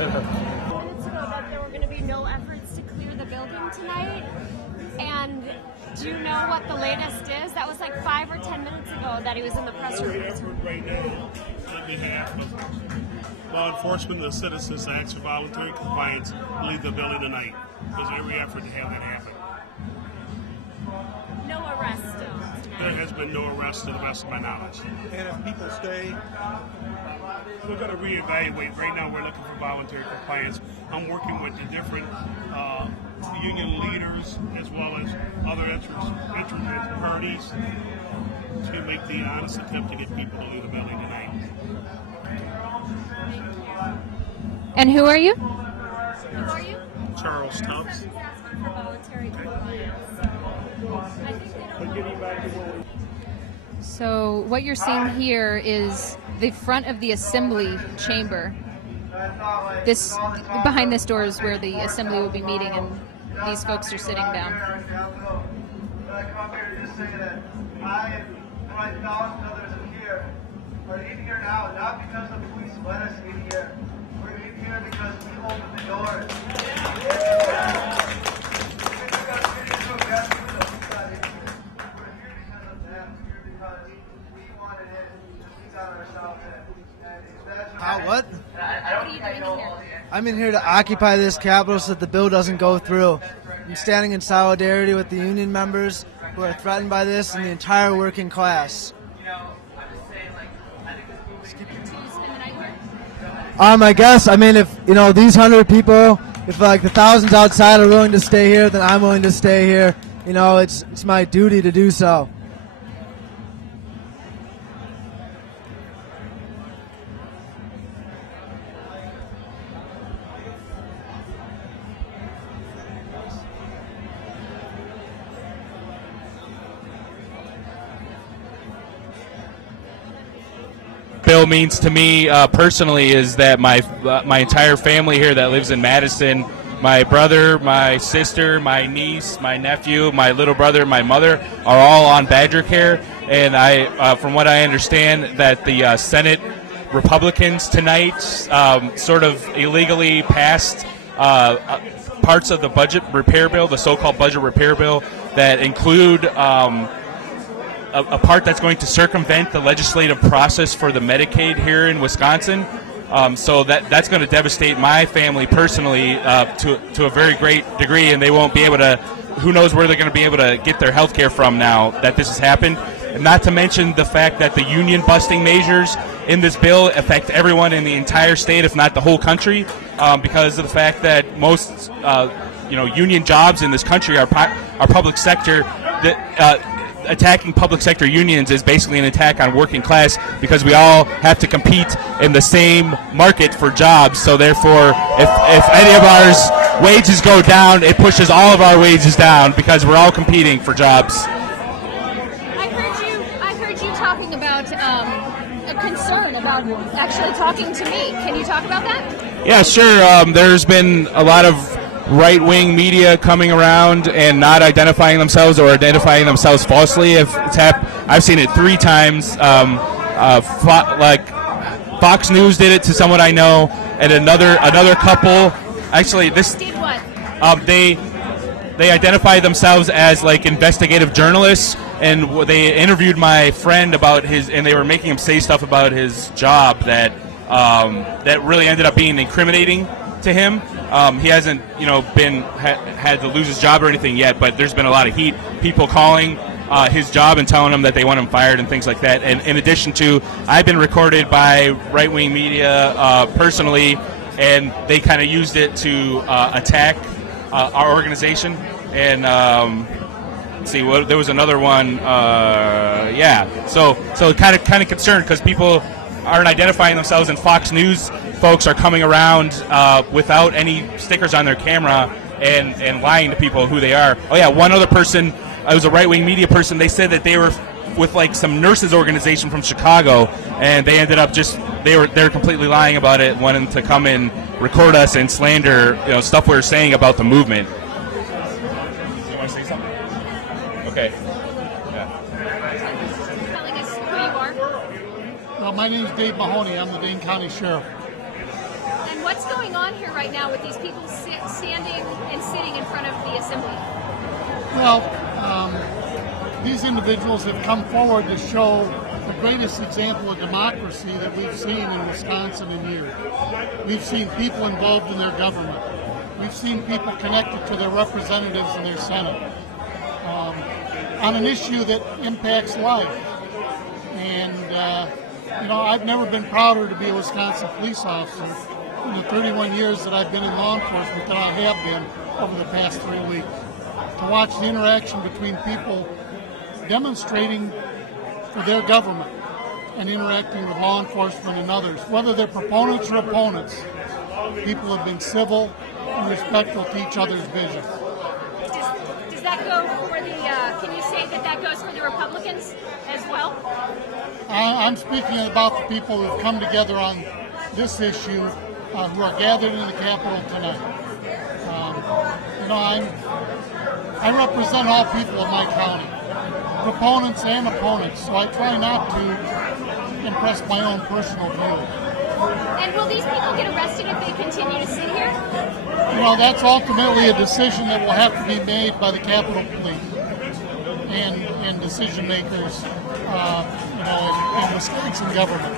Minutes ago that there were going to be no efforts to clear the building tonight, and do you know what the latest is? That was like 5 or 10 minutes ago that he was in the press room. Effort right now on behalf of law enforcement and the citizens to ask for voluntary compliance to leave the building tonight. There's every effort to have that happen. No arrest still. There has been no arrest to the best of my knowledge. And if people stay, we're going to reevaluate. Right now we're looking for voluntary compliance. I'm working with the different union leaders as well as other interested parties to make the honest attempt to get people to leave the building tonight. And who are you? Who are you? Charles Tubbs. Asking for voluntary compliance. I think they don't. So what you're seeing here is the front of the assembly chamber. This behind this door is where the assembly will be meeting, and these folks are sitting down. I come here to just say that I and my thousands of others here are in here now, not because the police let us in here. We're in here because we opened the doors. What? I'm in here to occupy this Capitol so that the bill doesn't go through. I'm standing in solidarity with the union members who are threatened by this and the entire working class. I guess, if, these 100 people, if like the thousands outside are willing to stay here, then I'm willing to stay here. It's my duty to do so. Bill means to me personally is that my entire family here that lives in Madison, my brother, my sister, my niece, my nephew, my little brother, my mother are all on Badger Care, and I, from what I understand, that the Senate Republicans tonight sort of illegally passed parts of the budget repair bill, the so-called budget repair bill, that include a part that's going to circumvent the legislative process for the Medicaid here in Wisconsin. So that's going to devastate my family personally to a very great degree, and they won't be able to, who knows where they're going to be able to get their health care from now that this has happened. And not to mention the fact that the union busting measures in this bill affect everyone in the entire state, if not the whole country, because of the fact that most union jobs in this country are public sector. Attacking public sector unions is basically an attack on working class, because we all have to compete in the same market for jobs. So therefore, if any of our wages go down, it pushes all of our wages down because we're all competing for jobs. I heard you talking about a concern about actually talking to me. Can you talk about that? Yeah, sure. There's been a lot of right-wing media coming around and not identifying themselves or identifying themselves falsely. I've seen it 3 times. Fox News did it to someone I know, and another couple. Actually, this Did what? they identify themselves as like investigative journalists, and they interviewed my friend about and they were making him say stuff about his job that really ended up being incriminating to him. He hasn't, had to lose his job or anything yet, but there's been a lot of heat. People calling his job and telling him that they want him fired and things like that. And in addition to, I've been recorded by right-wing media personally, and they kind of used it to attack our organization. And let's see, there was another one. So kind of concerned because people aren't identifying themselves, and Fox News folks are coming around without any stickers on their camera and lying to people who they are. Oh yeah, one other person, it was a right-wing media person, they said that they were with like some nurses organization from Chicago, and they ended up they were completely lying about it, wanting to come and record us and slander stuff we were saying about the movement. You want to say something? Okay. Telling us who you are. My name is Dave Mahoney. I'm the Dane County Sheriff. And What's going on here right now with these people standing and sitting in front of the assembly? Well, these individuals have come forward to show the greatest example of democracy that we've seen in Wisconsin in years. We've seen people involved in their government. We've seen people connected to their representatives in their Senate on an issue that impacts life. And, I've never been prouder to be a Wisconsin police officer in the 31 years that I've been in law enforcement than I have been over the past 3 weeks. To watch the interaction between people demonstrating for their government and interacting with law enforcement and others, whether they're proponents or opponents, people have been civil and respectful to each other's vision. Does that go for the, can you say that goes for the Republicans as well? I'm speaking about the people who have come together on this issue, who are gathered in the Capitol tonight. I represent all people of my county, proponents and opponents, so I try not to impress my own personal views. And will these people get arrested if they continue to sit here? That's ultimately a decision that will have to be made by the Capitol Police and decision makers, in Wisconsin government.